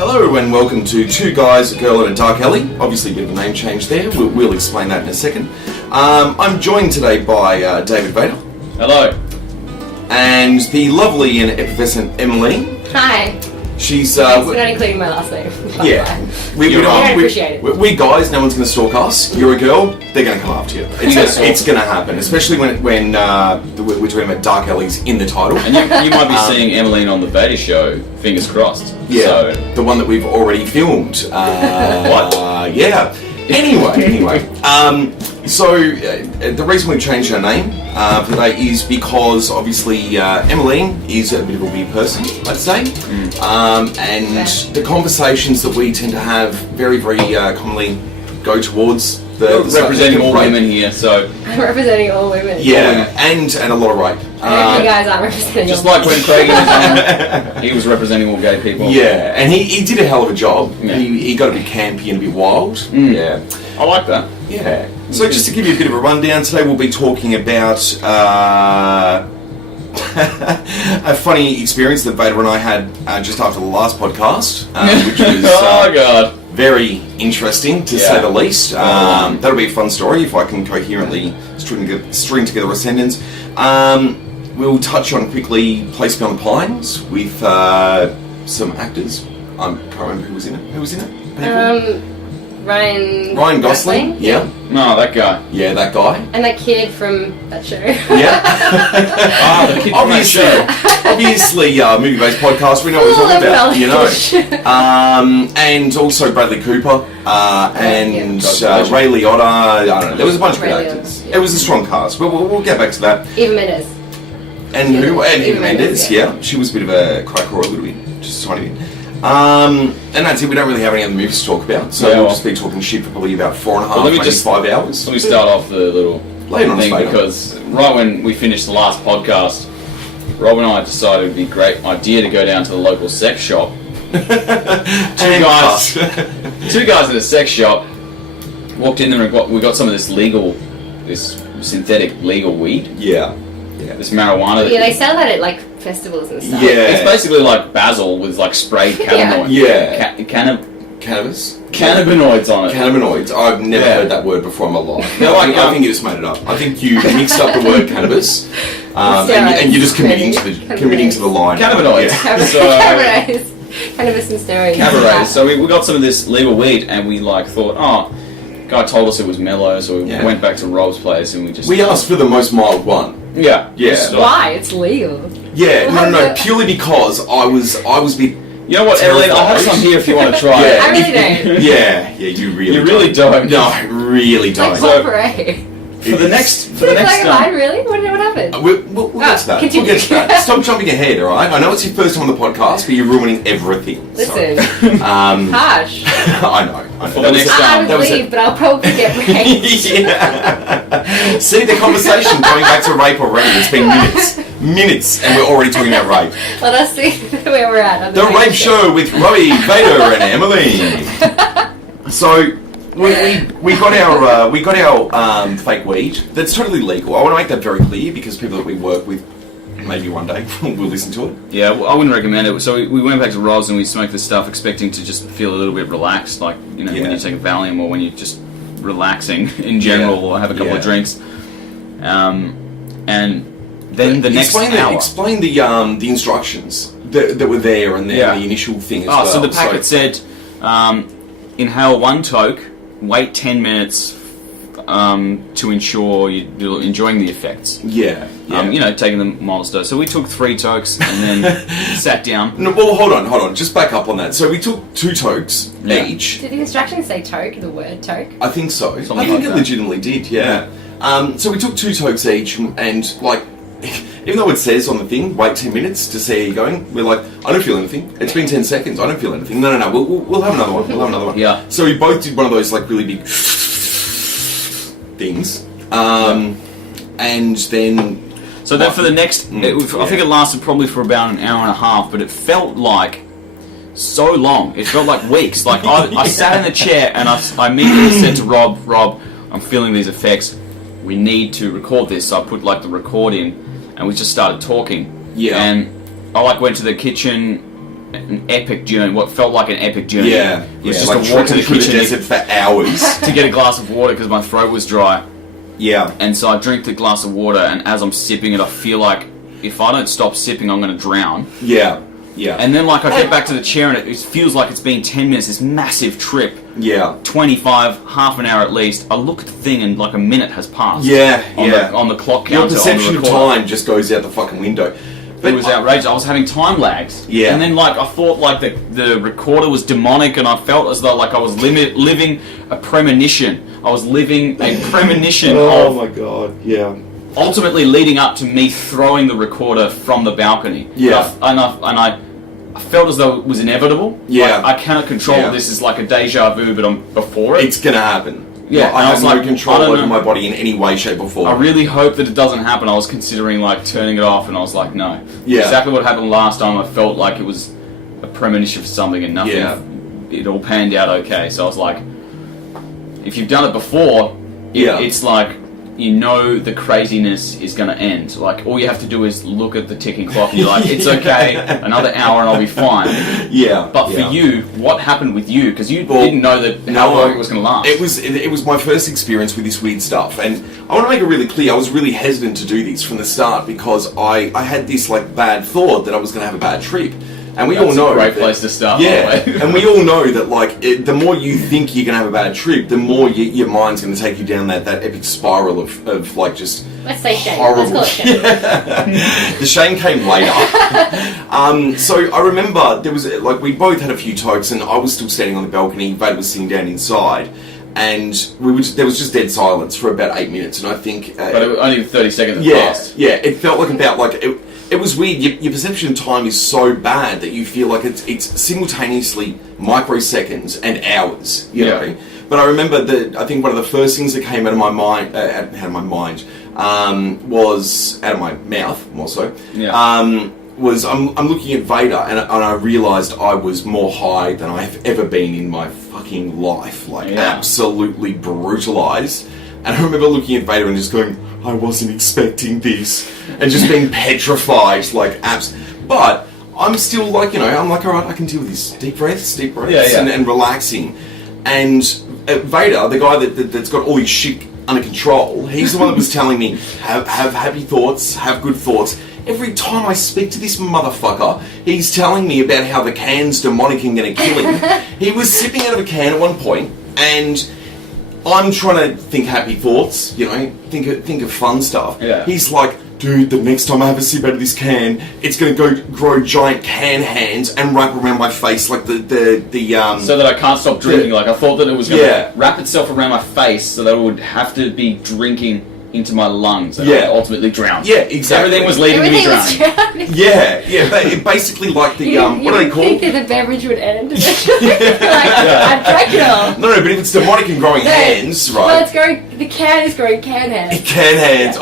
Hello and welcome to Two Guys, a Girl and a Dark Alley. Obviously a bit of a name change there, we'll explain that in a second. I'm joined today by David Vader. Hello. And the lovely and effervescent Emily. Hi. She's Thanks for not including my last name. Yeah. We appreciate it. We guys, no one's going to stalk us. You're a girl, they're going to come after you. It's going to happen, especially when we're talking about Dark Alleys in the title. And you might be seeing Emmeline on the Vader show, fingers crossed. Yeah, so. the one that we've already filmed. What? Yeah. Anyway. So the reason we've changed our name for today is because obviously Emmeline is a bit of a weird person, I'd say, and the conversations that we tend to have very, very commonly go towards the representing all women here, so I'm representing all women. Yeah, and a lot of rape. You guys aren't representing just all like when Craig was on, he was representing all gay people. Yeah, and he did a hell of a job. Yeah. He got a bit campy and a bit wild. Yeah. I like that. Yeah. So just to give you a bit of a rundown, today we'll be talking about a funny experience that Vader and I had just after the last podcast, which was oh god, very interesting to say the least. That'll be a fun story if I can coherently string together a sentence. We'll touch on quickly Place Beyond the Pines with some actors. I can't remember who was in it. Who was in it? People? Ryan Gosling. Yeah. No, that guy. Yeah, that guy. And that kid from that show. Yeah. The kid from that show. Obviously, movie-based podcast. We know what we're talking about, you know. And also Bradley Cooper and Ray Liotta. I don't know. There was a bunch of good actors. It was a strong cast. We'll get back to that. Eva Mendes. And Eva Mendes. Yeah. She was a bit of a cracker, or a little bit, just a tiny bit. And that's it. We don't really have any other movies to talk about, so we'll just be talking shit for probably about 4.5, maybe 5 hours. Let me start off the little thing, because right when we finished the last podcast, Rob and I decided it would be a great idea to go down to the local sex shop. Two guys at a sex shop walked in there and we got some of this synthetic legal weed. Yeah. This marijuana. Yeah, they sell that at like festivals and stuff. Yeah. It's basically like basil with like sprayed cannabinoids. Yeah. Cannabis? Cannabinoids? Cannabinoids on it. Cannabinoids. I've never heard that word before in my life. I think you just made it up. I think you mixed up the word cannabis, and you're just committing to the line. Cannabinoids. Cannabis and steroids. Cannabinoids. So we got some of this legal weed, and we thought, guy told us it was mellow, so we went back to Rob's place, and we asked for the most mild one. Yeah. Why? It's legal. Yeah. No. Purely because I was a bit. You know what, Emily? I'll have some here if you want to try it. I really don't. Yeah, you really. You really don't. No, really don't. Like corporate. For the next really? What happened? We'll get to that. We'll get to that. Stop jumping ahead, alright? I know it's your first time on the podcast, but you're ruining everything. Listen. Harsh. I know. For the next time. I would leave, but I'll probably get raped. Yeah. See, the conversation going back to rape already. It's been minutes, and we're already talking about rape. Let us see where we're at. On the Rape Show with Robbie, Vader, and Emily. So. We got our fake weed. That's totally legal. I want to make that very clear because people that we work with, maybe one day will listen to it. Yeah, well, I wouldn't recommend it. So we went back to Rob's and we smoked this stuff, expecting to just feel a little bit relaxed, like when you take a Valium or when you're just relaxing in general, or have a couple of drinks. And then the next hour. Explain the instructions that were there and the initial thing as well. So the packet said, inhale 1 toke. Wait 10 minutes to ensure you're enjoying the effects. Yeah. Taking the mildest dose. So we took 3 tokes and then sat down. No, well, hold on. Just back up on that. So we took 2 tokes each. Did the instructions say toke, the word toke? I think so. Something I think like it legitimately did, yeah. So we took 2 tokes each and like... Even though it says on the thing, wait 10 minutes to see how you're going, we're like, I don't feel anything. It's been 10 seconds, I don't feel anything. No, we'll have another one. Yeah. So we both did one of those like really big things. And then... So then for the next... I think it lasted probably for about an hour and a half, but it felt like so long. It felt like weeks. Like I sat in the chair and I immediately said to Rob, I'm feeling these effects. We need to record this. So I put like the record in. And we just started talking. Yeah. And I went to the kitchen, an epic journey, what felt like an epic journey. Yeah, It was yeah, just like to walk to the trekking through kitchen desert for hours. to get a glass of water because my throat was dry. Yeah. And so I drink the glass of water, and as I'm sipping it, I feel like if I don't stop sipping, I'm going to drown. Yeah. Yeah. And then, like, I get back to the chair, and it feels like it's been 10 minutes, this massive trip. Yeah. 25, half an hour at least. I look at the thing, and like a minute has passed. Yeah, On the clock Your counter. perception on of the recorder. time just goes out the fucking window. It was outrageous. I was having time lags. Yeah. And then, like, I thought, like, the recorder was demonic, and I felt as though, like, I was living a premonition. I was living a premonition Oh of my god, yeah. ultimately leading up to me throwing the recorder from the balcony. Yeah. And I felt as though it was inevitable. Yeah. Like, I cannot control Yeah. this. Is like a deja vu, but I'm before it. It's gonna happen. Yeah, Like, and I I have was no like, I control don't over know. my body in any way, shape or form. I really hope that it doesn't happen. I was considering, like, turning it off, and I was like, no. Yeah. Exactly what happened last time. I felt like it was a premonition for something, and nothing. Yeah. It all panned out okay. So I was like, if you've done it before, Yeah. it's like, you know the craziness is going to end. Like, all you have to do is look at the ticking clock, and you're like, it's okay, another hour and I'll be fine. Yeah. But for yeah. you, what happened with you? Because you Well, didn't know that how long it was going to last. It was my first experience with this weird stuff, and I want to make it really clear. I was really hesitant to do this from the start because I had this like bad thought that I was going to have a bad trip, and we That's all know a great that- place to start. Yeah, by the way. and we all know that like the more you think you're going to have a bad trip, the more your mind's going to take you down that epic spiral of like just Let's say shame. horrible. Let's call it shame. The shame came later. So I remember there was like we both had a few tokes, and I was still standing on the balcony. Vade was sitting down inside, and there was just dead silence for about 8 minutes. And I think, But it was only 30 seconds yeah, passed. yeah, it felt like about like it was weird. Your perception of time is so bad that you feel like it's simultaneously microseconds and hours. You know. But I remember that I think one of the first things that came out of my mind, was out of my mouth, more so. Yeah. Was I'm looking at Vader and I realised I was more high than I have ever been in my fucking life. Like, absolutely brutalised. And I remember looking at Vader and just going, I wasn't expecting this. And just being petrified, like, but I'm still like, I'm like, alright, I can deal with this. Deep breaths, and relaxing. And Vader, the guy that's got all his shit under control, he's the one that was telling me, have happy thoughts, have good thoughts. Every time I speak to this motherfucker, he's telling me about how the can's demonic and gonna kill him. He was sipping out of a can at one point, and I'm trying to think happy thoughts, think of fun stuff. Yeah. He's like, dude, the next time I have a sip out of this can, it's gonna grow giant can hands and wrap around my face like the So that I can't stop drinking. Like, I thought that it was going to Yeah. wrap itself around my face so that it would have to be drinking into my lungs and Yeah. I ultimately drown. Yeah, exactly. Everything was leading to me Everything was drowning. drowning. Yeah, but basically like the You what are they would called? think that the beverage would end eventually. I've drank it all. No, but if it's demonic and growing hands, Well, right? it's growing. The can is growing can hands. Can hands. I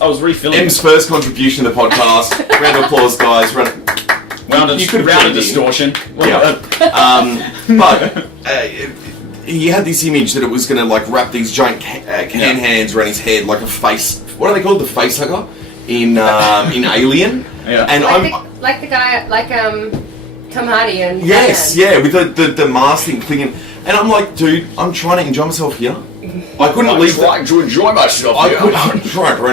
Oh, was refilling. M's first contribution to the podcast. Round of applause, guys. You could have round put of it in. distortion. Yeah. But he had this image that it was going to like wrap these giant can hands around his head like a face. What are they called? The face hugger in Alien. Yeah. And Like the guy, like Tom Hardy and yes, Batman. yeah, with the mask thing clinging. And I'm like, dude, I'm trying to enjoy myself here. I couldn't leave. trying to enjoy myself. I'm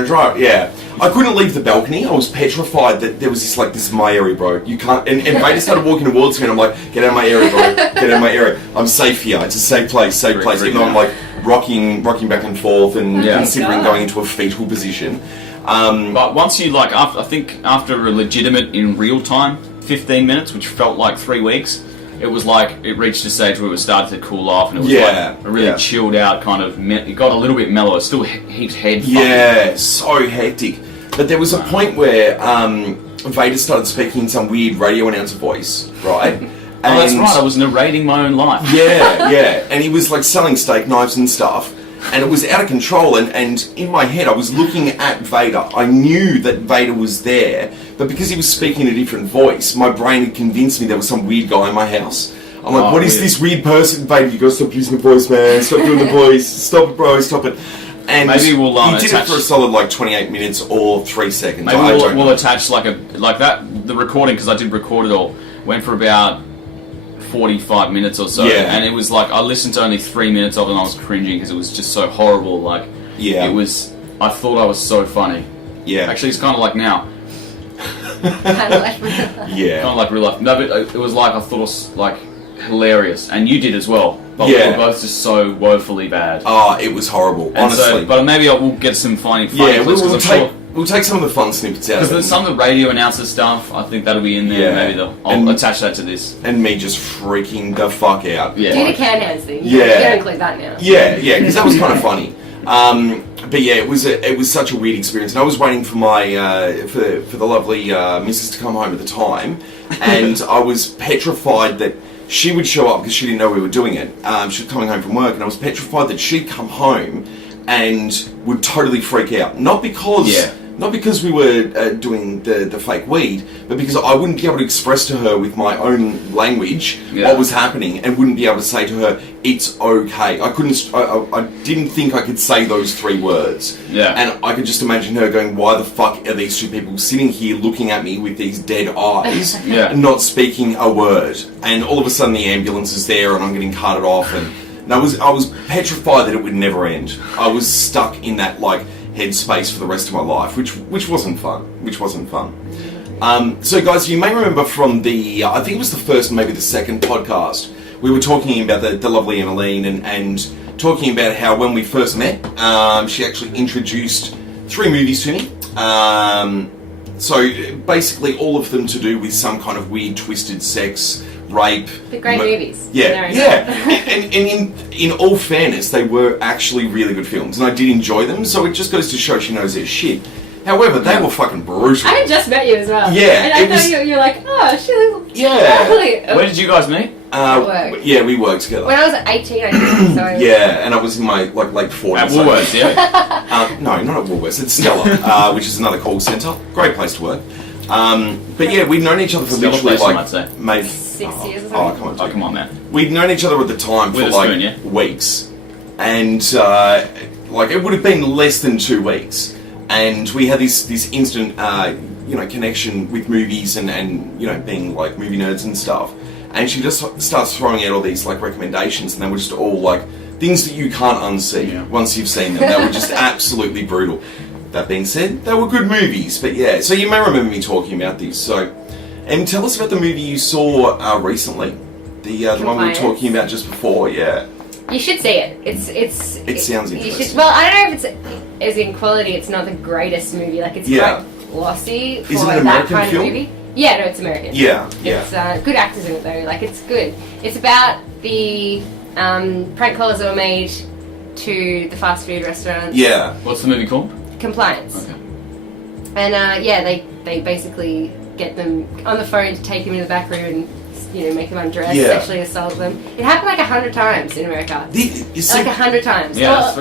trying. Yeah. I couldn't leave the balcony. I was petrified that there was this is my area, bro. You can't. And Vader started walking towards me, and I'm like, get out of my area, bro. Get out of my area. I'm safe here. It's a safe place. Even though I'm like rocking back and forth and considering going into a fetal position. But once you after a legitimate in real time 15 minutes, which felt like 3 weeks, it was like it reached a stage where it started to cool off, and it was like a really chilled out kind of. It got a little bit mellow. It still heaps head. Yeah, so hectic. But there was a point where Vader started speaking in some weird radio announcer voice, right? Oh, that's right. I was narrating my own life. Yeah. And he was like selling steak knives and stuff. And it was out of control. And in my head, I was looking at Vader. I knew that Vader was there. But because he was speaking in a different voice, my brain had convinced me there was some weird guy in my house. I'm like, what is this weird person? Vader, you gotta stop using the voice, man. Stop doing the voice. Stop it, bro. Stop it. And maybe we'll he did it for a solid like 28 minutes or 3 seconds. Maybe we'll attach the recording, because I did record it all. went for about 45 minutes or so, Yeah. and it was like I listened to only 3 minutes of it and I was cringing because it was just so horrible. Like, Yeah. it was. I thought I was so funny. Yeah. Actually, it's kind of like now. Kind of like real life. Yeah. Kind of like real life. No, but it was like I thought it was like hilarious, and you did as well. But we Yeah. were both just so woefully bad. Oh, it was horrible, And honestly. so, but maybe I will get some funny yeah, clips we'll because I'm take sure. we'll take some of the fun snippets out of Because it. some of the radio announcer stuff, I think that'll be in there. Yeah. Maybe I'll And- attach that to this. And me just freaking the fuck out. Yeah. Do the can hands thing. Yeah. You don't include that now. Yeah, because that was kind of funny. But yeah, it was such a weird experience, and I was waiting for my for the lovely missus to come home at the time, and I was petrified that she would show up because she didn't know we were doing it. She was coming home from work, and I was petrified that she'd come home and would totally freak out. Not because we were doing the fake weed, but because I wouldn't be able to express to her with my own language what was happening, and wouldn't be able to say to her, "It's okay." I didn't think I could say those 3 words. Yeah. And I could just imagine her going, "Why the fuck are these 2 people sitting here looking at me with these dead eyes, Yeah. and not speaking a word?" And all of a sudden, the ambulance is there, and I'm getting carted off, and I was petrified that it would never end. I was stuck in that headspace for the rest of my life, which wasn't fun. So guys, you may remember from the I think it was the first, maybe the second podcast, we were talking about the lovely Emmeline and talking about how when we first met, she actually introduced 3 movies to me. So basically all of them to do with some kind of weird, twisted sex, rape. The great movies. Yeah, and in all fairness, they were actually really good films, and I did enjoy them. So it just goes to show she knows her shit. However, they were fucking brutal. I had just met you as well. Yeah, And I thought you were like, oh, she looks Yeah. lovely. Where did you guys meet? At work. Yeah, we worked together. When I was 18, I think, so... Yeah, and I was in my late 40s. At Woolworths, yeah. No, not at Woolworths. It's Stella, which is another call centre. Great place to work. But yeah, we'd known each other for Stella literally place, you might say. maybe 6 years or something. Oh, come on, Oh, dude. come on, man. We'd known each other at the time With for a spoon, yeah? weeks, and it would have been less than 2 weeks, and we had this instant connection with movies and being like movie nerds and stuff. And she just starts throwing out all these recommendations, and they were just all things that you can't unsee once you've seen them. They were just absolutely brutal. That being said, they were good movies, but yeah. So you may remember me talking about these. So, and tell us about the movie you saw recently, the one we were Compliance. talking about just before. Yeah, You should see it. It sounds you interesting. should, well, I don't know if it's as in quality. It's not the greatest movie. It's Yeah. quite glossy for Is it an that American kind film? of movie. Yeah, no, it's American. yeah. It's good actors in it though. It's good. It's about the prank callers that were made to the fast food restaurants. Yeah. What's the movie called? Compliance. Okay. And they basically get them on the phone to take them in the back room and make them undress, Yeah. sexually assault them. It happened 100 times in America. You see, 100 times. Yeah,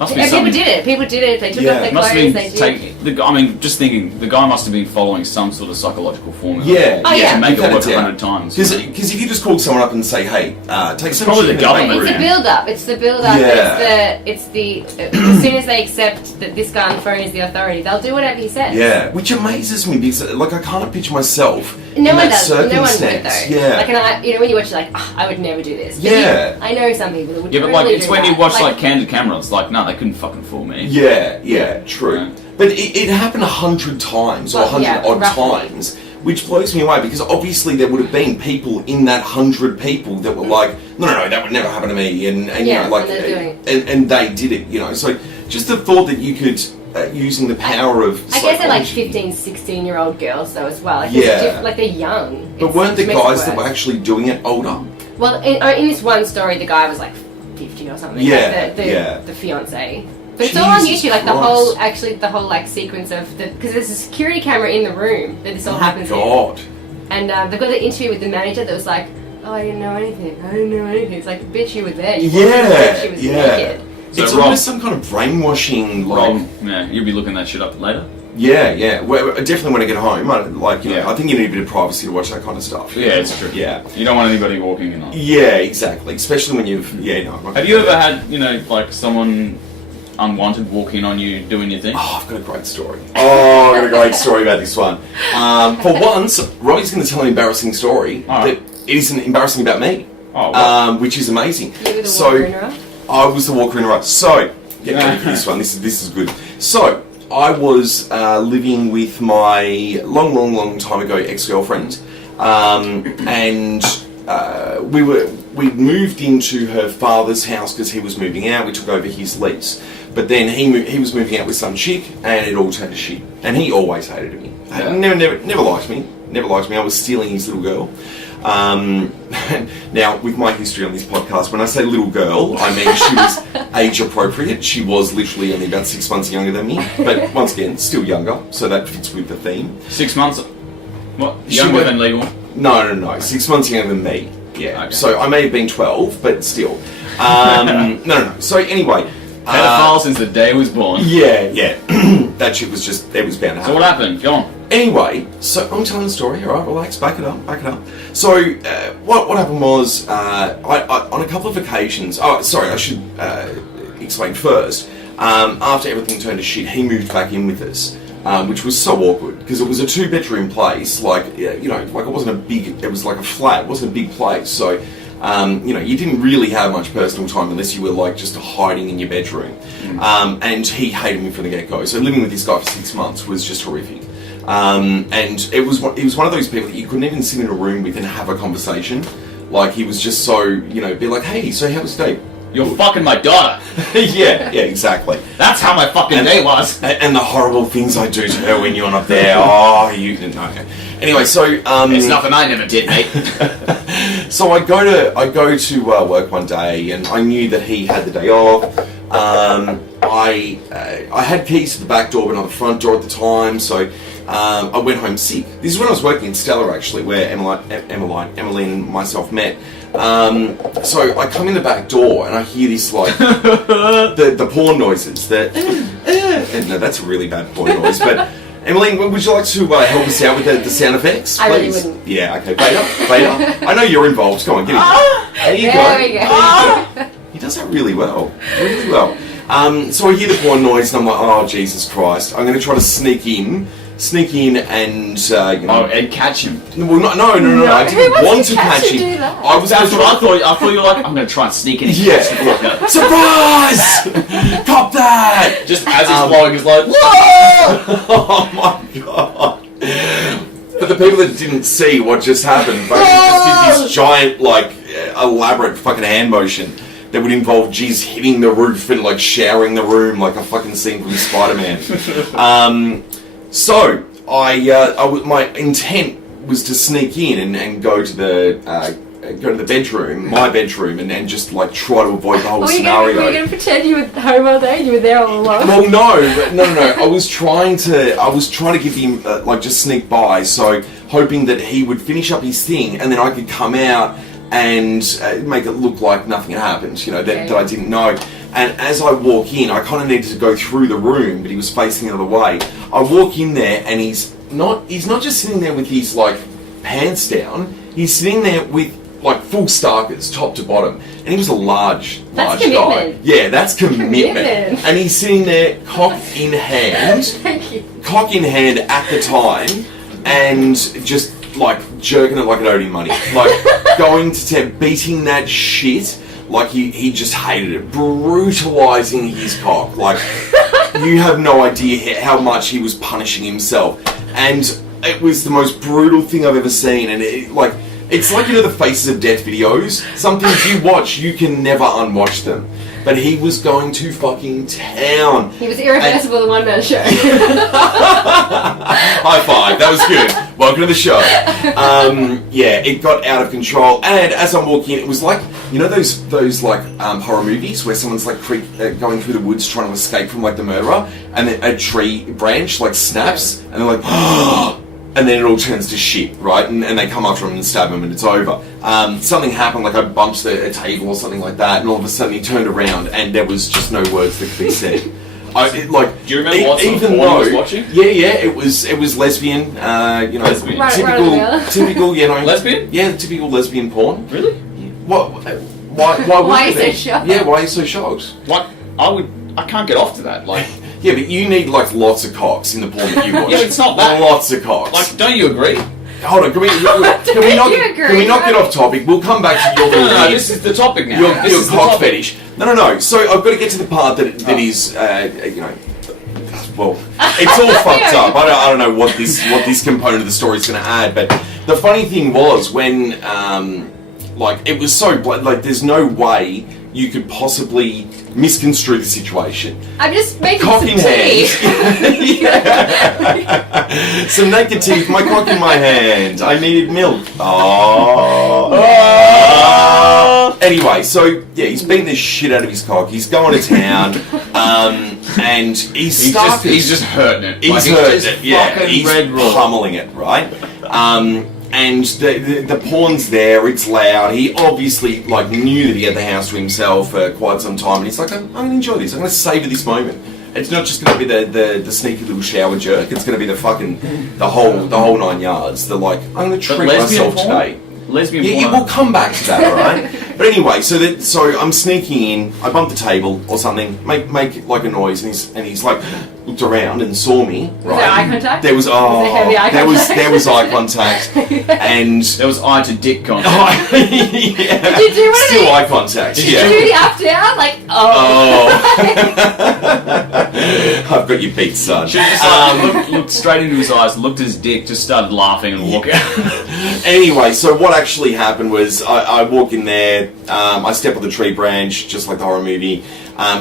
must be People something. did it. People did it. They took Yeah. off their Must clothes. have They been did. just thinking, the guy must have been following some sort of psychological formula. Yeah. Oh, yeah. To make it Without work a doubt. 100 times. Because if you just called someone up and say, "Hey, take some probably shit the in government. back It's room." the build up. It's the build up. Yeah. It's the as soon as they accept that this guy on the phone is the authority, they'll do whatever he says. Yeah, which amazes me because I can't picture myself No in one that does. No one would circumstance. though. Yeah. And when you watch, I would never do this. But Yeah. I know some people that would. Yeah, but really it's do when that. you watch Candid Camera, it's no, they couldn't fucking fool me. Yeah, true. Yeah. But it happened 100 times, or Well, 100 yeah, odd roughly. times, which blows me away because obviously there would have been people in that 100 people that were like, no, that would never happen to me, and Yeah, and they're doing and they did it, So just the thought that you could, using the power of I guess they're psychology- 15, 16-year-old girls though as well. Yeah. They're young. But weren't the which makes it guys that were worse. actually doing it older? Well, in this one story, the guy was 50 or something. Yeah, The fiance. But it's all on Jesus YouTube. Christ. The whole sequence of because there's a security camera in the room that this all happens in. God. And they've got the interview with the manager that was like, "Oh, I didn't know anything. It's like, bitch, you were there. You Yeah, she was yeah. naked." So It's Rob- almost some kind of brainwashing, Rob, yeah, you'll be looking that shit up later. Yeah. Well, definitely when I get home, Yeah. I think you need a bit of privacy to watch that kind of stuff. Yeah, it's true. Yeah. You don't want anybody walking in on. Yeah, exactly. Especially when you've, I'm not Have you ever had, someone unwanted walk in on you doing your thing? Oh, I've got a great story. Oh, I've got a great story about this one. For once, Robbie's going to tell an embarrassing story that it isn't embarrassing about me, which is amazing. You were the walker-in-a-row? I was the walker-in-a-row. So, get ready for this one. This is good. So, I was living with my long time ago ex-girlfriend, and we moved into her father's house because he was moving out. We took over his lease, but then he was moving out with some chick, and it all turned to shit. And he always hated me. Never liked me. Never liked me. I was stealing his little girl. Now, with my history on this podcast, when I say little girl, I mean she was age appropriate. She was literally only about 6 months younger than me, but once again, still younger, so that fits with the theme. 6 months? What? Younger than legal? No. 6 months younger than me. Yeah. Okay. So I may have been 12, but still. No. So anyway. Pedophile since the day I was born. Yeah. That shit was just, it was bound to happen. So what happened? Go on. Anyway, so I'm telling the story, alright, relax, back it up. So, what happened was, I on a couple of occasions, I should explain first, after everything turned to shit, he moved back in with us, which was so awkward, because it was a 2-bedroom place, like it wasn't a big, it was like a flat, it wasn't a big place, so, you didn't really have much personal time unless you were like just hiding in your bedroom, and he hated me from the get-go, so living with this guy for 6 months was just horrific. And he was one of those people that you couldn't even sit in a room with and have a conversation. Like, he was just so, be like, hey, so how was your day? You're fucking my daughter. yeah, exactly. That's how my fucking day was. And the horrible things I do to her when you're not there. Oh, you didn't know. Anyway, so it's nothing I never did, mate. So I go to work one day, and I knew that he had the day off. I had keys to the back door, but not the front door at the time, so I went home sick. This is when I was working in Stella, actually, where Emily and myself met. So I come in the back door and I hear this, like, the porn noises. No, that's a really bad porn noise, but Emmeline, would you like to help us out with the sound effects, please? I really wouldn't. Yeah, okay, Beta. I know you're involved. Come on, get in. There you go. We go. He does that really well. So I hear the porn noise and I'm like, oh, Jesus Christ. I'm going to try to sneak in and and catch him. Well, no. I didn't want to catch him. That's what I thought. I thought you were like, I'm going to try and sneak in. Yeah. Surprise! Cop that! Just as he's blowing, he's like, whoa! Oh my god! But the people that didn't see what just happened, just did this giant, like, elaborate fucking hand motion that would involve jizz hitting the roof and like showering the room like a fucking scene from Spider-Man. So my intent was to sneak in and go to the bedroom, my bedroom, and just like try to avoid the whole scenario. Were you going to pretend you were home all day? You were there all along? Well, no. I was trying to give him just sneak by, so hoping that he would finish up his thing, and then I could come out and make it look like nothing had happened, that I didn't know. And as I walk in, I kind of needed to go through the room, but he was facing the other way. I walk in there, and he's not just sitting there with his, like, pants down. He's sitting there with, like, full starkers, top to bottom. And he was a large guy. Yeah, that's commitment. And he's sitting there, cock in hand. Thank you. Cock in hand at the time, and just, like, jerking it like it owed him money. Like, going to town, beating that shit like he just hated it. Brutalising his cock. Like, you have no idea how much he was punishing himself. And it was the most brutal thing I've ever seen. And it's like, the Faces of Death videos. Some things you watch, you can never unwatch them. But he was going to fucking town. He was irreversible, the one-man show. High five, that was good. Welcome to the show. It got out of control. And as I'm walking in, it was like, those horror movies where someone's like going through the woods trying to escape from like the murderer, and then a tree branch like snaps, and they're like, and then it all turns to shit, right? And they come after him and stab him, and it's over. Something happened, like I bumped a table or something like that, and all of a sudden he turned around, and there was just no words that could be said. Do you remember what sort of porn you was watching? Yeah, it was lesbian. Lesbian. Typical, lesbian? Yeah, typical lesbian porn. Really? What? Why Why are you so shocked? Yeah, why are you so shocked? What? I would I can't get off to that. Like, yeah, but you need like lots of cocks in the porn that you watch. Yeah, but it's not that. Lots of cocks. like, don't you agree? Hold on, can we not get off topic? We'll come back to your No, this is the topic now. your cock fetish. No. So I've got to get to the part that is, well, it's all fucked up. I don't know what this component of the story is going to add, but the funny thing was when, like, it was so like, there's no way you could possibly misconstrue the situation. I'm just making Cock some in tea. hand. Some naked teeth, my cock in my hand. I needed milk. Oh. Anyway, so yeah, he's beating the shit out of his cock. He's going to town, and he's just hurting it. He's hurting it. Yeah, he's red raw. pummeling it, right? And the porn's there, it's loud. He obviously like knew that he had the house to himself for quite some time, and he's like, I'm going to enjoy this. I'm going to savor this moment. It's not just going to be the sneaky little shower jerk. It's going to be the whole 9 yards. The like, I'm going to treat myself today. Lesbian Yeah, porn. we'll come back to that, alright? But anyway, so I'm sneaking in, I bumped the table or something, make like a noise, and he's like looked around and saw me, right? Was there eye contact? There was heavy eye contact? there was eye contact, and There was eye to dick contact. yeah, Did you do one of still these? eye contact. Did Yeah. you do the up down? Like, I've got you beat, son. She just like, looked straight into his eyes, looked at his dick, just started laughing and walked out. Anyway, so what actually happened was I walk in there, I step on the tree branch, just like the horror movie.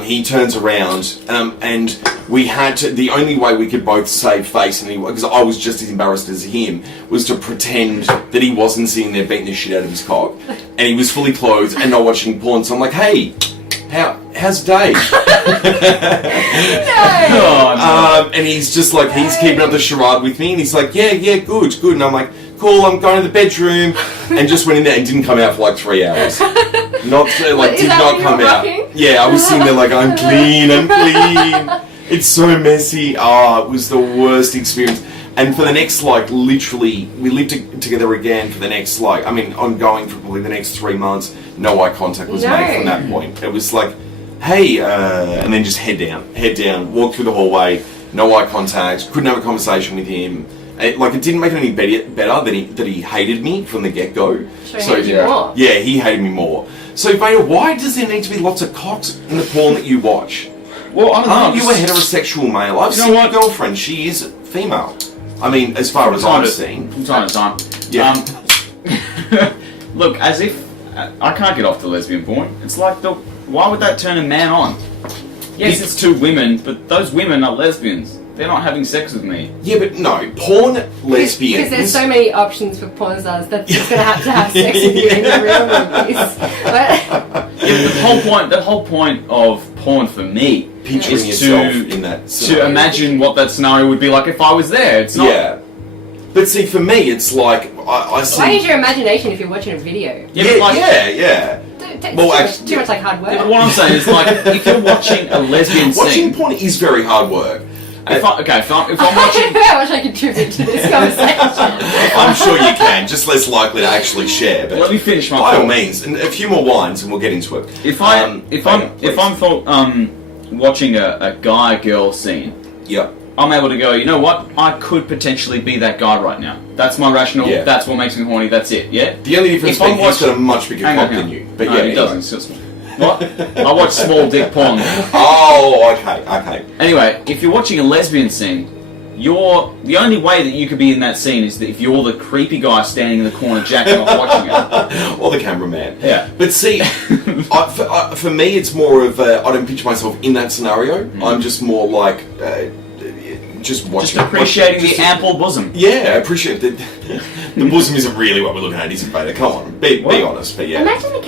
He turns around, and we had to. The only way we could both save face, because I was just as embarrassed as him, was to pretend that he wasn't sitting there beating the shit out of his cock, and he was fully clothed and not watching porn. So I'm like, hey, how's Dave? Oh, no. And he's just like, he's keeping up the charade with me, and he's like, yeah, good. And I'm like, cool, I'm going to the bedroom, and just went in there and didn't come out for like 3 hours. Did not come out. Yeah, I was sitting there like, I'm clean. It's so messy. Oh, it was the worst experience. And for the next, like, literally, we lived together again for the next, like, ongoing for probably the next 3 months. No eye contact was made from that point. It was like, hey, and then just head down, walk through the hallway, no eye contact, couldn't have a conversation with him. It didn't make it any better that he hated me from the get-go. So he hated you more? Yeah, he hated me more. So, Veda, why does there need to be lots of cocks in the porn that you watch? Well, I don't know. Aren't you a heterosexual male? I've seen my girlfriend. She is female. As far as I've seen. From time to time. Yeah. Look, as if... I can't get off the lesbian porn. It's like, why would that turn a man on? Yes, it's two women, but those women are lesbians. They're not having sex with me. Yeah, but no, porn lesbians. Because there's so many options for porn stars that it's going to have sex with you in the real movies. Yeah, the whole point of porn for me Picturing is yourself in that scenario. to imagine what that scenario would be like if I was there. It's not. Yeah. But see, for me, it's like I see. Why use your imagination if you're watching a video? Yeah. Too much like hard work. Yeah, but what I'm saying is, like, if you're watching a lesbian Watching scene, porn is very hard work. if I'm watching, How much I contribute to this conversation. I'm sure you can, just less likely to actually share. But let me finish my by all thought. means, and a few more wines, and we'll get into it. If I'm watching a guy-girl scene, Yep. I'm able to go, you know what? I could potentially be that guy right now. That's my rationale. Yeah. That's what makes me horny. That's it. Yeah. The only difference If I'm being he's got a much bigger cock than you. But no, yeah, he doesn't. It's just what? I watch small dick porn. Oh, okay. Anyway, if you're watching a lesbian scene, the only way that you could be in that scene is that if you're the creepy guy standing in the corner jacking off watching it. Or the cameraman. Yeah. But see, for me, it's more of I don't picture myself in that scenario. I'm just more like just watching. Just appreciating the ample bosom. Yeah, I appreciate that. The bosom isn't really what we're looking at, is it, Vader? Come on, be honest. But yeah. Imagine the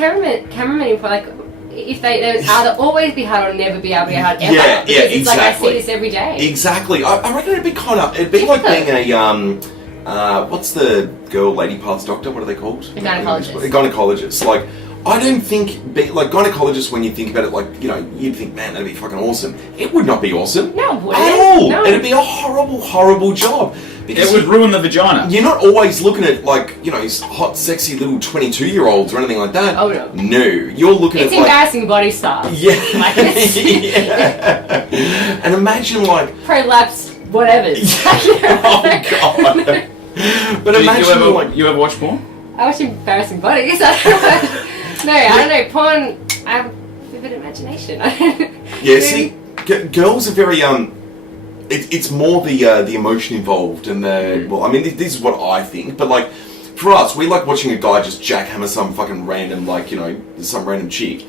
cameraman for like. If they would either always be hard or never be able to be hard ever. Yeah, It's exactly. like I see this every day. Exactly. I reckon it'd be like being a what's the girl lady parts doctor? What are they called? A gynecologist. A gynecologist. Like, I don't think gynecologists, when you think about it, like, you'd think, man, that'd be fucking awesome. It would not be awesome. No, it wouldn't. At awful. No. It'd be a horrible, horrible job. It would ruin the vagina. You're not always looking at, like, you know, hot, sexy little 22-year-olds or anything like that. Oh, no. No. You're looking It's at, like... embarrassing body stuff. Yeah. Like it's Yeah. And imagine, like... prolapse whatever. Oh, God. But imagine, you ever watch porn? I watch embarrassing bodies. I don't know. Porn, I have a vivid imagination. Yeah, see, girls are very, it's more the emotion involved and the, well, I mean, this is what I think, but, like, for us, we like watching a guy just jackhammer some fucking random, like, you know, some random chick.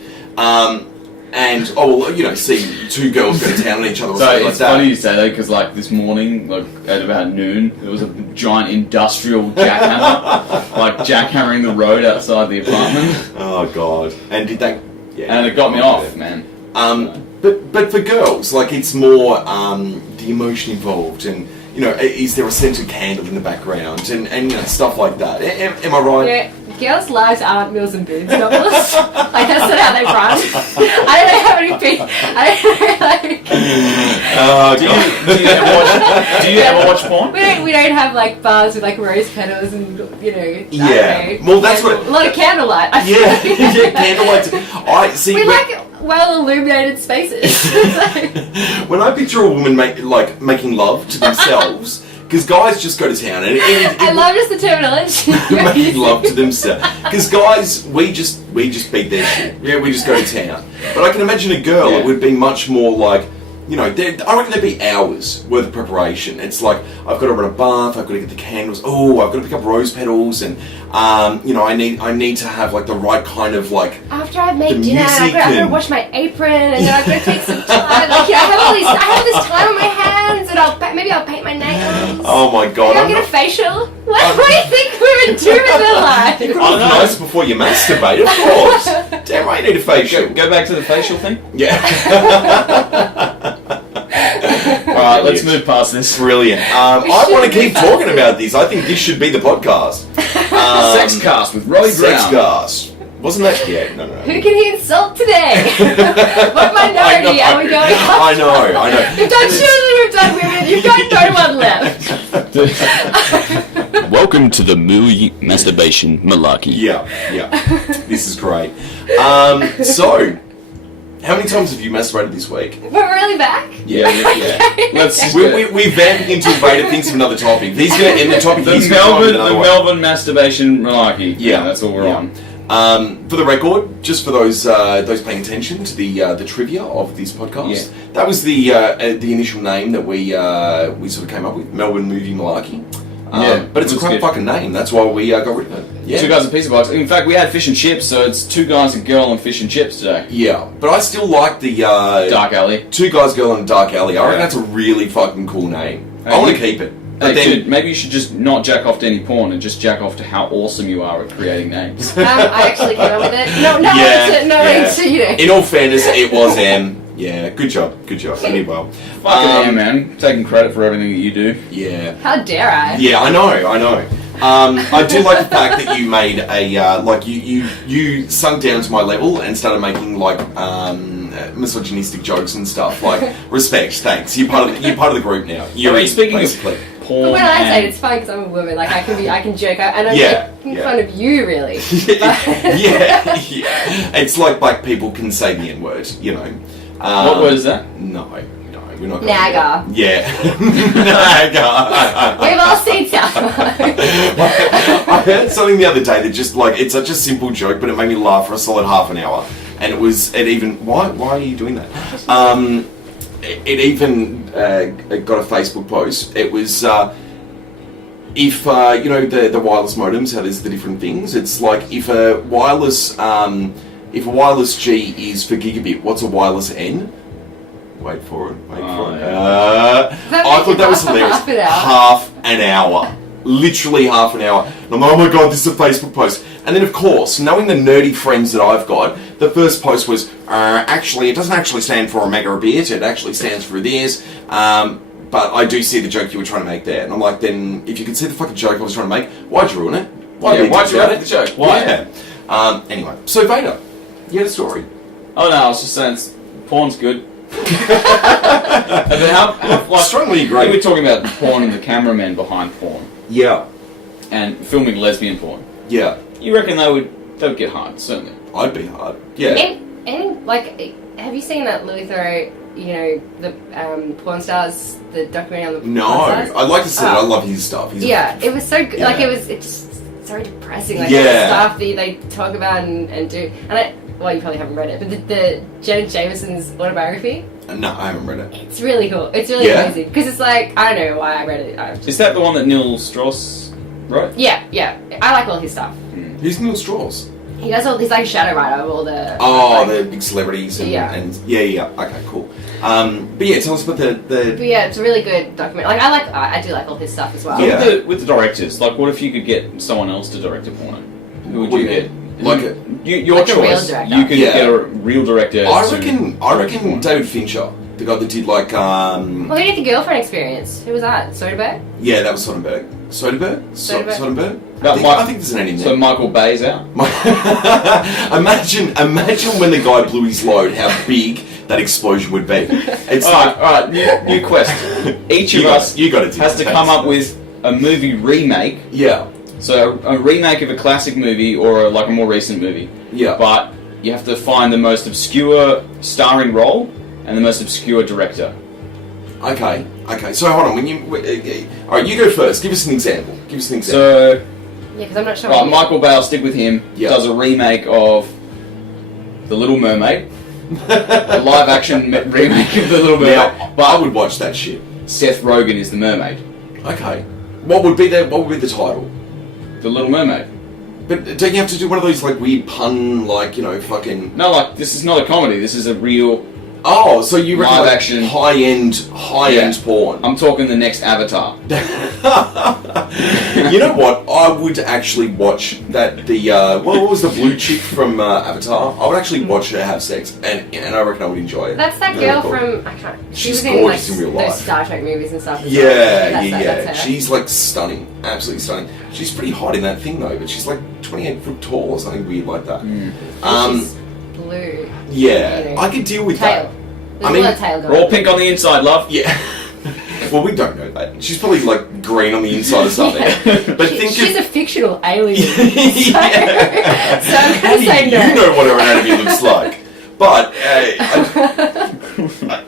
And, you know, see two girls go to town on each other or So something like it's that. funny you say that because, like, this morning, like at about noon, there was a giant industrial jackhammer, like jackhammering the road outside the apartment. Oh, God. And did they... Yeah. And it got me off, man. But for girls, like, it's more the emotion involved and, you know, is there a scented candle in the background and you know, stuff like that. Am I right? Yeah, girls' lives aren't Mills and Boobs novels. Like, that's not how they run. I don't know how many people... I don't know, like... Oh, Do God. you ever watch porn? We don't have, like, bars with, like, rose petals and, you know... Yeah. I don't know, Well, that's what... a lot of candlelight. I feel Yeah, like. yeah, candlelight. I see. We like well-illuminated spaces. When I picture a woman making love to themselves, because guys just go to town and I love just the terminology. making love to themselves. Because guys, we just beat their shit. Yeah, we just go to town. But I can imagine a girl. Yeah. It would be much more like. You know, I reckon there'd be hours worth of preparation. It's like, I've got to run a bath, I've got to get the candles, I've got to pick up rose petals, and, you know, I need to have, like, the right kind of, like... After I've made the dinner, I've music got to and- wash my apron, and then I've got to take some time. Like, you know, I have this time on my hands, and maybe I'll paint my nails. Oh, my God. Maybe I'll get a facial. What do you think women do with their life? You've got to look nice before you masturbate, of course. Damn right you need a facial. Go back to the facial thing. Yeah. Alright, let's move past this. Brilliant. I want to keep talking about this. I think this should be the podcast. Sexcast with Robbie Brown. Sexcast. Wasn't that? Yeah, no. Who can he insult today? What minority are we going after? I know. We've done children, we've done women, you've got no one left. Welcome to the masturbation malarkey. Yeah. This is great. So, how many times have you masturbated this week? We're really back? Yeah. Let's just We vamping into Vader thinks of another topic. If he's going to end the topic. the He's going to find Melbourne, another the one. Melbourne masturbation malarkey. Yeah, That's what we're on. For the record, just for those paying attention to the trivia of this podcast, that was the initial name that we sort of came up with, Melbourne Movie Malarkey. But it's a crap fucking name. That's why we got rid of it. Yeah. Two guys and pizza box. In fact, we had fish and chips, so it's two guys, a girl, and fish and chips today. Yeah, but I still like the Dark alley. Two guys, girl, and dark alley. I reckon Yeah. that's a really fucking cool name. I want to keep it. But Hey, then, dude, maybe you should just not jack off to any porn and just jack off to how awesome you are at creating names. I actually came up with it. No Yeah. way to, you know. in all fairness, it was M. Yeah, good job. You did well. Fucking yeah, man. Taking credit for everything that you do. Yeah. How dare I? Yeah, I know. I do like the fact that you made a like you sunk down to my level and started making like misogynistic jokes and stuff. Like respect, thanks. You're part of the group now. Speaking basically. of porn, But when I say it, and- it's fine because I'm a woman. Like I can joke, and I'm Yeah, making yeah. fun of you, really. yeah. It's like black people can say the N-word, you know. what word is that? No, we're not. Gonna Naga. do that. Yeah, Naga. We've all seen South Park. I heard something the other day that just like it's such a simple joke, but it made me laugh for a solid half an hour. And why are you doing that? It even got a Facebook post. It was if you know the wireless modems, how there's the different things. It's like if a wireless G is for gigabit, what's a wireless N? Wait for it. I thought that was hilarious. Half an hour. Literally half an hour. And I'm like, oh my god, this is a Facebook post. And then of course, knowing the nerdy friends that I've got, the first post was, actually, it doesn't actually stand for a megabit, it actually stands for this. But I do see the joke you were trying to make there. And I'm like, then, if you could see the fucking joke I was trying to make, why'd you ruin it? Why'd you edit the joke? Why? Yeah. Anyway, so Vader, you had a story. Oh no, I was just saying, porn's good. Strongly agree. We're talking about porn and the cameraman behind porn. Yeah. And filming lesbian porn. Yeah. You reckon they would get hard, certainly. I'd be hard. Yeah. And like, have you seen that Louis Theroux, the porn stars, the documentary on the No, porn stars? I'd like to see it. I love his stuff. It was so good. Yeah. Like, it's just so depressing. Like, Yeah. the stuff that they talk about and do. And well, you probably haven't read it, but the Janet Jameson's autobiography. No, I haven't read it. It's really cool. It's really amazing because it's like, I don't know why I read it. Is that the one that Neil Strauss wrote? Yeah. I like all his stuff. Who's Neil Strauss? He does all. He's like a shadow writer of all the. The big celebrities and Yeah. Okay, cool. But yeah, tell us about the. But yeah, it's a really good documentary. Like I do like all his stuff as well. Yeah. With the directors, like, what if you could get someone else to direct a porno? Who would you get? Your Like a real choice. director. You could get a real director. I reckon David Fincher, the guy that did like. Well, who did the girlfriend experience? Who was that? Soderbergh? Yeah, that was Soderbergh. Soderbergh. I think there's an N in there. So Michael Bay's out. Imagine when the guy blew his load, how big that explosion would be. It's all right. New quest. Each of us has to come up with a movie remake. Yeah. So a remake of a classic movie or like a more recent movie. Yeah. But you have to find the most obscure starring role and the most obscure director. Okay. So hold on. All right, you go first. Give us an example. So. Yeah, because I'm not sure. Right, Michael Bay, I'll stick with him. Yeah. Does a remake of The Little Mermaid. A live-action remake of The Little Mermaid. Now, but I would watch that shit. Seth Rogen is the mermaid. Okay. What would be the title? The Little Mermaid. But don't you have to do one of those like weird pun, like fucking? No, like this is not a comedy. This is a real. Oh, so you reckon live like action high end porn? I'm talking the next Avatar. You know what? I would actually watch that. What was the blue chick from Avatar? I would actually watch her have sex, and I reckon I would enjoy it. That's that girl from. I can't. She She's was in gorgeous in real life. those Star Trek movies and stuff. Yeah. That's her. She's like stunning, absolutely stunning. She's pretty hot in that thing though, but she's like 28 foot tall or something weird like that. She's blue. Yeah, I could deal with that. There's a lot of tail going. We're all pink on the inside, love. Yeah. Well, we don't know that. She's probably like green on the inside or something. Yeah. But she's a fictional alien. So I'm How going do to say no. you know what her anatomy looks like? But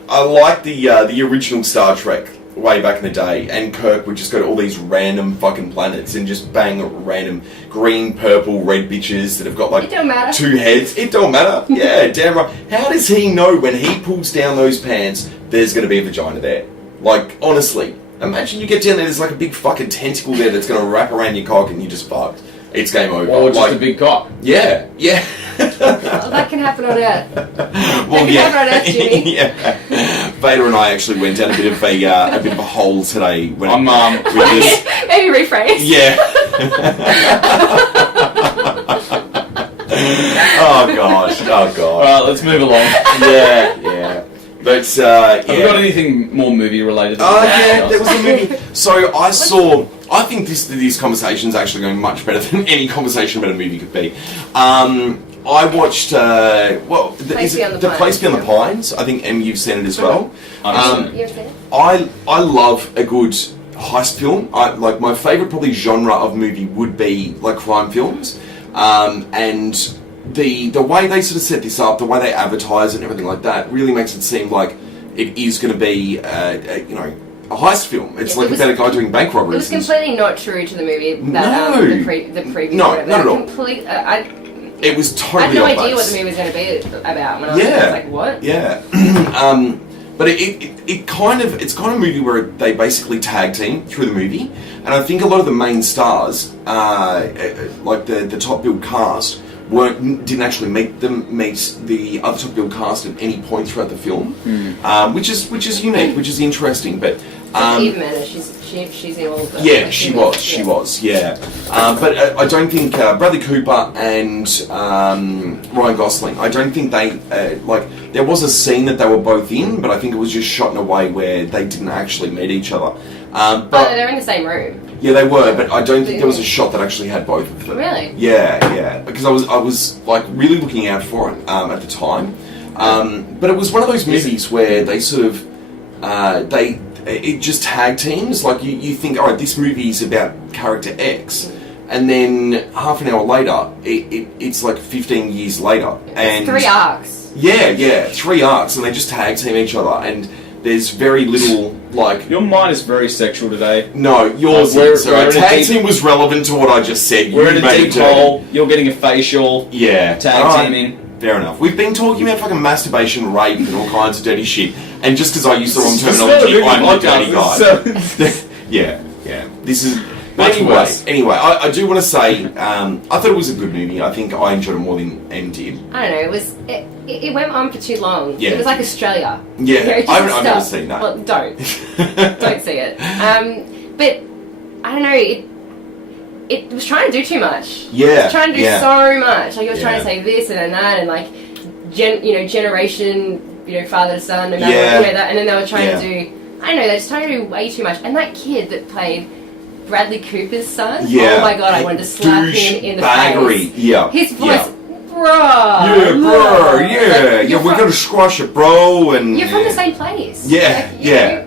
I like the original Star Trek way back in the day, and Kirk would just go to all these random fucking planets and just bang random green, purple, red bitches that have got like It don't matter. 2 heads. It don't matter. Yeah, damn right. How does he know when he pulls down those pants there's going to be a vagina there? Like, honestly, imagine you get down there, there's like a big fucking tentacle there that's going to wrap around your cock and you just fucked. It's game over. Or just a big cock. Yeah. Well, that can happen on Earth. Well, yeah. Happen on Earth, Jimmy. Yeah. Vader and I actually went down a bit of a hole today when with this. Maybe rephrase. Yeah. Oh gosh. Alright, let's move along. Yeah. But Have you got anything more movie related? Yeah, there was a movie. So I think this conversation's actually going much better than any conversation about a movie could be. I watched The Place Beyond the Pines. I think you've seen it as well. You've seen it? I love a good heist film. Like my favourite probably genre of movie would be like crime films, and the way they sort of set this up, the way they advertise it and everything like that, really makes it seem like it is going to be a heist film. It's about a guy doing bank robberies. It was completely not true to the movie. That, No. the previous. No, not at all. It was I totally had no off idea base. what the movie was going to be about when I was like, what? Yeah. But it's kind of a movie where they basically tag team through the movie, and I think a lot of the main stars, like the top billed cast, didn't actually meet the other top billed cast at any point throughout the film, which is unique, which is interesting. But Eva Mendes, she's in all of them. yeah, she was. Yeah, but I don't think Bradley Cooper and Ryan Gosling. I don't think they There was a scene that they were both in, but I think it was just shot in a way where they didn't actually meet each other. But they're in the same room. Yeah, they were, but I don't think there was a shot that actually had both of them. Really? Yeah, because I was like really looking out for it at the time. But it was one of those movies where they sort of it just tag teams. Like you think, all right, this movie is about character X, and then half an hour later, it's like 15 years later, and 3 arcs. Yeah, 3 arcs, and they just tag team each other, and there's very little like. Your mind is very sexual today. No, yours is. So tag team was relevant to what I just said. We're in a deep hole. You're getting a facial. Yeah, tag teaming. Fair enough. We've been talking about fucking masturbation, rape, and all kinds of dirty shit, and just because I use the wrong terminology, I'm the dirty guy. Yeah. This is. But anyway, I do want to say, I thought it was a good movie. I think I enjoyed it more than M did. I don't know. It went on for too long. Yeah. It was like Australia. Yeah, You know, I've never seen that. Well, don't see it. But I don't know. It was trying to do too much. Yeah, it was trying to do so much. Like it was trying to say this and then that, and like generation, father to son, no matter what, that, and then they were trying to do. I don't know. They just trying to do way too much. And that kid that played Bradley Cooper's son. Yeah. Oh my god, I wanted to slap him in the face. Yeah. His voice, bro. Yeah, bro. Yeah. We're gonna squash it, bro. And you're from the same place. Yeah,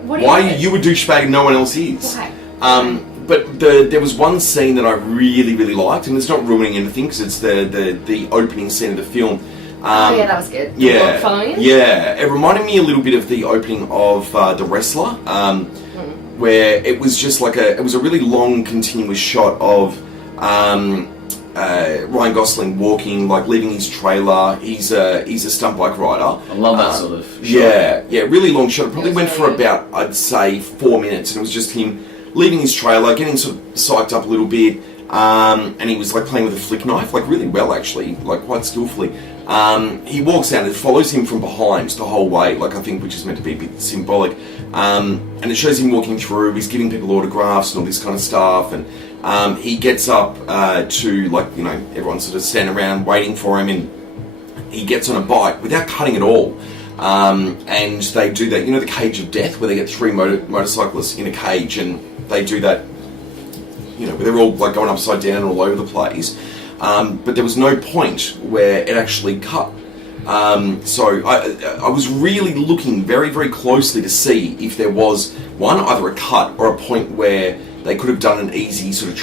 like, Why are you a douchebag and no one else is? Why? But there was one scene that I really, really liked, and it's not ruining anything because it's the opening scene of the film. Yeah, that was good. Yeah, following it? Yeah. It reminded me a little bit of the opening of The Wrestler, where it was just like it was a really long, continuous shot of Ryan Gosling walking, like leaving his trailer. He's a stunt bike rider. I love that sort of shot. Yeah, really long shot. It probably went for about, I'd say, 4 minutes, and it was just him leaving his trailer, getting sort of psyched up a little bit, and he was like playing with a flick knife, like really well actually, like quite skillfully. He walks out and it follows him from behind the whole way, like I think, which is meant to be a bit symbolic. And it shows him walking through, he's giving people autographs and all this kind of stuff, and he gets up to, like, everyone sort of stand around waiting for him, and he gets on a bike without cutting at all. And they do that, the cage of death, where they get 3 motorcyclists in a cage, and they do that, where they're all like going upside down all over the place. But there was no point where it actually cut. So I was really looking very, very closely to see if there was either a cut or a point where they could have done an easy sort of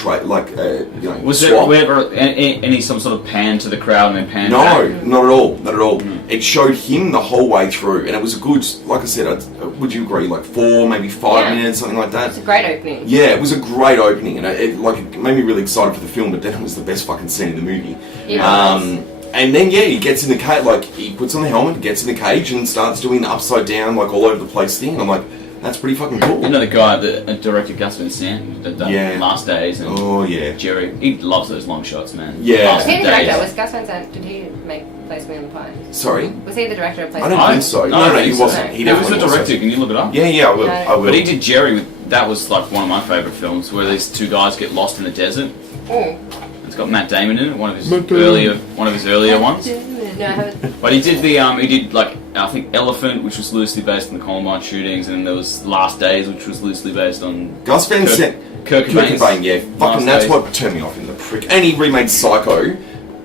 Was swap. there ever any some sort of pan to the crowd and then pan? No, back? not at all. It showed him the whole way through, and it was a good, like I said, would you agree, like 4, maybe 5 minutes, something like that? It's a great opening. Yeah, it was a great opening, and it made me really excited for the film, but then it was the best fucking scene in the movie. Yeah, and then, he gets in the cage, like, he puts on the helmet, gets in the cage, and starts doing the upside down, like, all over the place thing, and I'm like, that's pretty fucking cool. You know the guy that directed Gus Van Sant, that done Last Days, and Jerry, he loves those long shots, man. Yeah. Was he the director? Was Gus Van Sant, did he make Placement in the Pines? Sorry? Was he the director of I Placement? don't think so. No, he wasn't. He was the director, can you look it up? Yeah, I will. But he did Jerry, that was like one of my favourite films, where these 2 guys get lost in the desert. It's got Matt Damon in it, one of his earlier ones. No, I haven't. But he did like, I think Elephant, which was loosely based on the Columbine shootings, and then there was Last Days, which was loosely based on Gus Van Sant. Kurt Cobain, yeah. Fucking that's what turned me off in the prick. And he remade Psycho.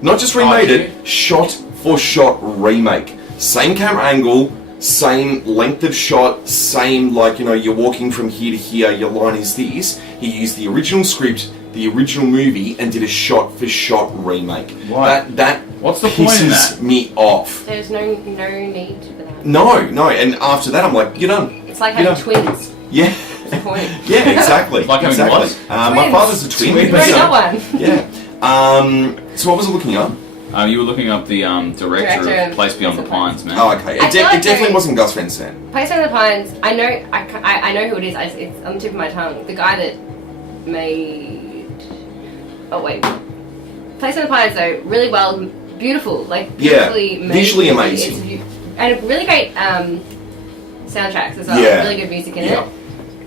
Not just remade it, shot for shot remake. Same camera angle, same length of shot, same, like, you're walking from here to here, your line is this. He used the original script, the original movie, and did a shot for shot remake. Why? That what's the point in that? pisses me off. There's no need for that. No, and after that I'm like, you're done. It's like having twins. Yeah. What's the point? Yeah, exactly. Like having what? My father's a twin. We've already got one. Yeah. So what was I looking up? You were looking up the director of Place Beyond the Pines, man. Oh, okay. It definitely wasn't Gus Van Sant. Place Beyond the Pines. I know who it is. It's on the tip of my tongue. The guy that made. Oh wait. Place Beyond the Pines, though, really well, beautiful, like beautifully made. Visually amazing, and really great soundtracks as well. Yeah. Really good music in it.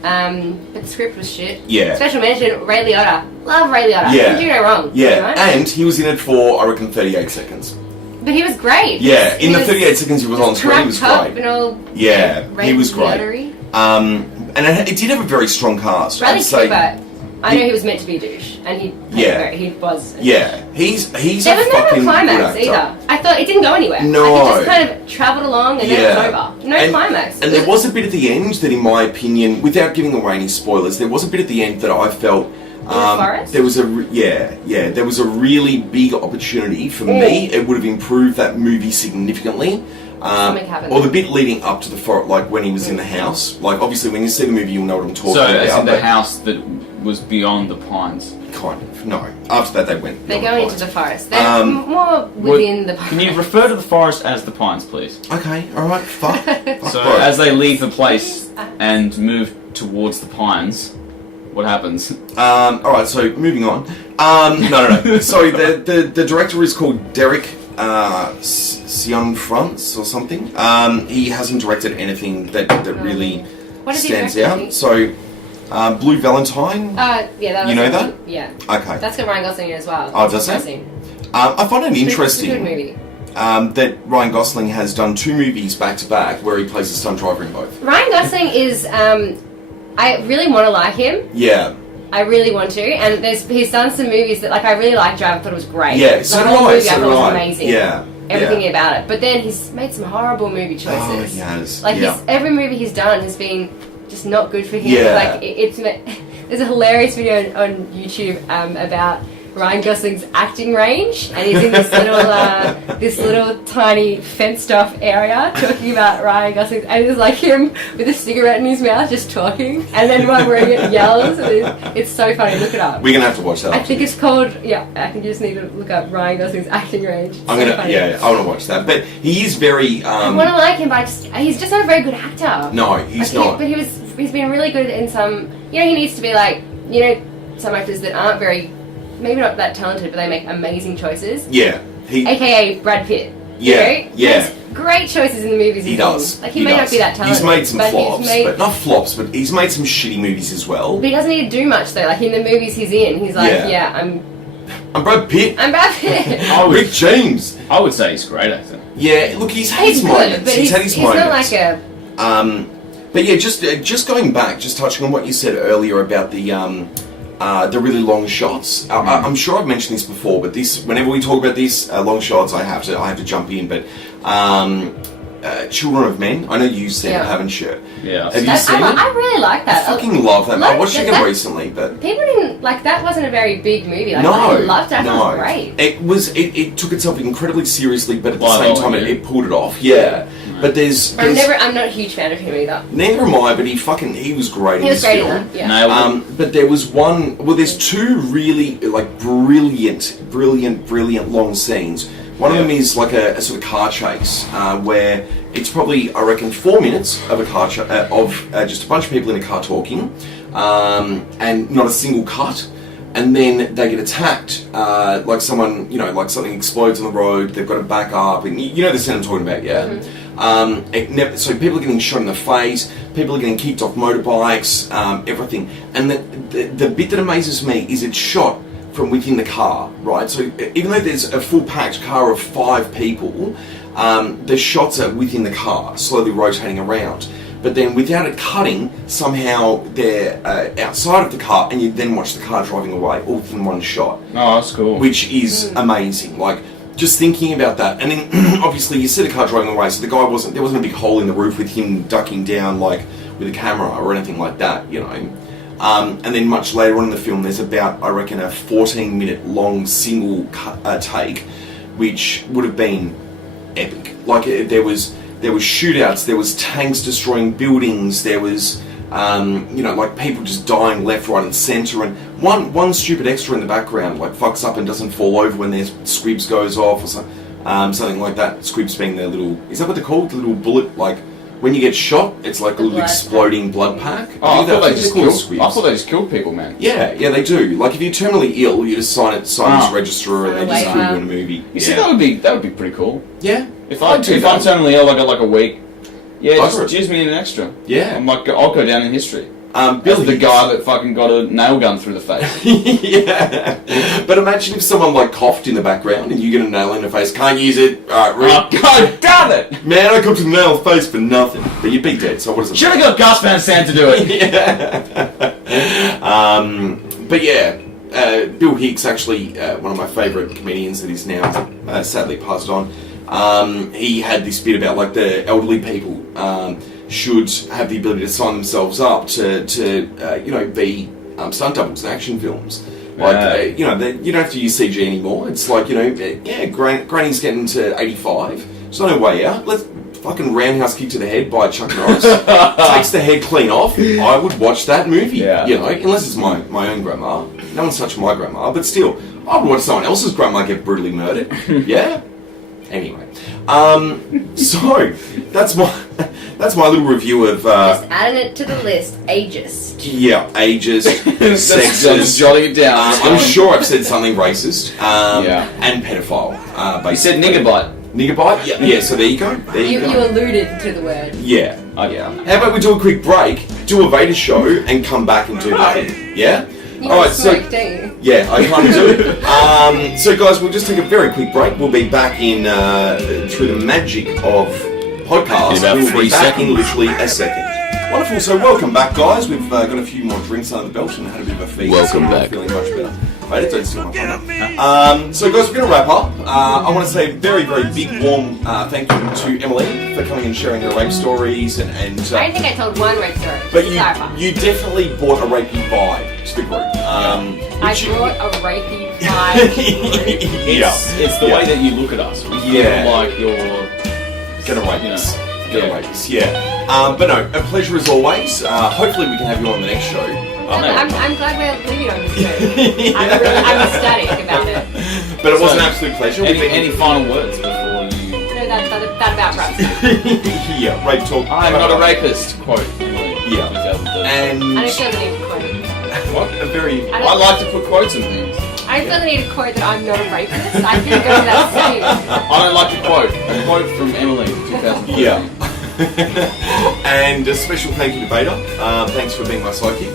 But the script was shit. Yeah. Special mention, Ray Liotta. Love Ray Liotta. Yeah. Didn't do no wrong. Yeah. And he was in it for, I reckon, 38 seconds. But he was great. Yeah. In the 38 seconds he was on screen, he was great. Yeah. He was great. And it did have a very strong cast. Bradley Cooper. I know he was meant to be a douche, and he was. Yeah, he's there was fucking no climax good actor. either. I thought it didn't go anywhere. No, like, it just kind of travelled along and then it was over. No climax. And there was a bit at the end that, in my opinion, without giving away any spoilers, there was a bit at the end that I felt. There was there was a really big opportunity for me. It would have improved that movie significantly. Or the bit leading up to the forest, like when he was in the house. Like, obviously, when you see the movie, you'll know what I'm talking about. So, as in the house that was beyond the pines? Kind of. No. After that, they went. They go into the forest. They're more within the pines. Can you refer to the forest as the pines, please? Okay. All right. Fuck. So, as they leave the place and move towards the pines, what happens? All right. So, moving on. No. So, the director is called Derek Cianfrance or something. He hasn't directed anything that really stands out. So, Blue Valentine. Yeah, that was you know that? Yeah. Okay. That's got Ryan Gosling in it as well. Oh, does it? I find it interesting. It's a good movie. That Ryan Gosling has done 2 movies back to back where he plays a stunt driver in both. Ryan Gosling is. I really want to like him. Yeah. I really want to, and he's done some movies that, like, I really liked Drive. I thought it was great. Yeah, so the did whole I. movie I thought was amazing. Yeah. Everything about it. But then he's made some horrible movie choices. Oh, he has. Like, every movie he's done has been just not good for him. Yeah. Like, there's a hilarious video on YouTube about Ryan Gosling's acting range, and he's in this little tiny fenced-off area talking about Ryan Gosling, and it's like him with a cigarette in his mouth just talking, and then one where he yells. It's so funny. Look it up. We're gonna have to watch that. I think it's called. Yeah, I think you just need to look up Ryan Gosling's acting range. I want to watch that. But he is very. I want to like him, but he's just not a very good actor. No, he's not. But he's been really good in some. You know, he needs to be like, you know, some actors that aren't very. Maybe not that talented, but they make amazing choices. Yeah. AKA Brad Pitt. Yeah. You know? Yeah. Makes great choices in the movies he does. Like, he may not be that talented. He's made some flops, but not flops, but he's made some shitty movies as well. But he doesn't need to do much, though. Like, in the movies he's in, he's like, I'm Brad Pitt. I'm Brad Pitt. Rick James. I would say he's a great actor. Yeah, look, he's had his moments. He's had his moments. He's not like a... But yeah, just going back, just touching on what you said earlier about the really long shots. I'm sure I've mentioned this before, but whenever we talk about these long shots, I have to jump in. But Children of Men, I know you've seen it, haven't you? Yeah. Have you seen it? I really like that. I fucking love that. I watched it again recently, but people didn't like that. Wasn't a very big movie. Like, no, I loved it. It was great. It took itself incredibly seriously, but at the same time, it pulled it off. Yeah. But I'm not a huge fan of him either. Neither am I, but he was great in this film. In that, yeah. But there was there's 2 really, like, brilliant long scenes. One of them is like a sort of car chase, where it's probably, I reckon, 4 minutes of a car of just a bunch of people in a car talking, and not a single cut. And then they get attacked, like someone, like something explodes on the road, they've got to back up, and you know the scene I'm talking about, yeah? Mm-hmm. So people are getting shot in the face, people are getting kicked off motorbikes, everything. And the bit that amazes me is it's shot from within the car, right? So even though there's a full packed car of 5 people, the shots are within the car, slowly rotating around. But then without it cutting, somehow they're outside of the car, and you then watch the car driving away, all within one shot. Oh, that's cool. Which is amazing. Like, just thinking about that. And then, obviously, you see the car driving away, so there wasn't a big hole in the roof with him ducking down, like, with a camera or anything like that, And then much later on in the film, there's about, I reckon, a 14-minute long single take, which would have been epic. Like, there was shootouts, there was tanks destroying buildings, there was, like people just dying left, right and centre, and one stupid extra in the background, like, fucks up and doesn't fall over when their squibs goes off, or something like that. Squibs being their little, is that what they're called? The little bullet, like, when you get shot, it's like a little exploding blood pack. I thought they just killed people, man. Yeah, they do. Like, if you're terminally ill, you just sign this register, and they just put you in a movie. You see, that would be pretty cool. Yeah. If I'm terminally ill, I got like a week. Yeah, just use me in an extra. Yeah. I'll go down in history. Billy, the guy that fucking got a nail gun through the face. Yeah. But imagine if someone, like, coughed in the background and you get a nail in the face. Can't use it. Alright, God damn it! Man, I got a nail in the face for nothing. But you'd be dead, so what does it matter? Should've got Gus Van Sant to do it. Yeah. But yeah, Bill Hicks, actually one of my favourite comedians that is now sadly passed on. He had this bit about like the elderly people should have the ability to sign themselves up to be stunt doubles in action films. Like you don't have to use CG anymore. It's like Granny's getting to 85. There's no way out. Let's fucking roundhouse kick to the head by Chuck Norris. Takes the head clean off. I would watch that movie. Yeah. Unless it's my own grandma. No one's touched my grandma, but still, I would watch someone else's grandma get brutally murdered. Yeah. Anyway, so that's my little review of. Just adding it to the list. Ageist. Yeah, ageist, sexist. I'm just jotting it down. I'm sure I've said something racist. And pedophile. You said nigger butt. Nigger bite? Yeah, so there you go. You alluded to the word. Yeah. How about we do a quick break, do a Vader show, and come back and do that? Yeah? You smoke, don't you? Yeah, I kind of do. So guys, we'll just take a very quick break. We'll be back in, through the magic of podcasts. We'll be back in literally a second. Wonderful, so welcome back guys. We've got a few more drinks under the belt and had a bit of a feed. Welcome back. Feeling much better. Wait, don't steal my thunder. So guys, we're going to wrap up. I want to say a very, very big, warm thank you to Emily for coming and sharing her rape stories and I don't think I told one rape story. but you definitely brought a rapey vibe to the group. I brought a rapey vibe. It's the way that you look at us. We feel like you're gonna rape us. But no, a pleasure as always. Hopefully we can have you on the next show. I'm glad we're leaving on this note. I'm ecstatic about it. But it was an absolute pleasure. Any final words before you... No, that about wraps up. Yeah, rape talk. I'm not a rapist, quote. Yeah. And... I don't feel the need to quote. What? A very... I like to put quotes in things. I don't feel the need to quote that I'm not a rapist. I can go to that stage. I don't like to quote. A quote from Emily, 2014. Yeah. And a special thank you to Vader. Thanks for being my psychic.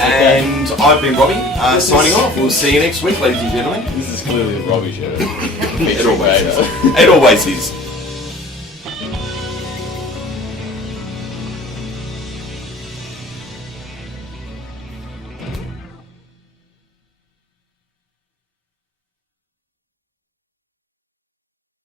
And I've been Robbie, signing off. We'll see you next week, ladies and gentlemen. This is clearly a Robbie show. It always is.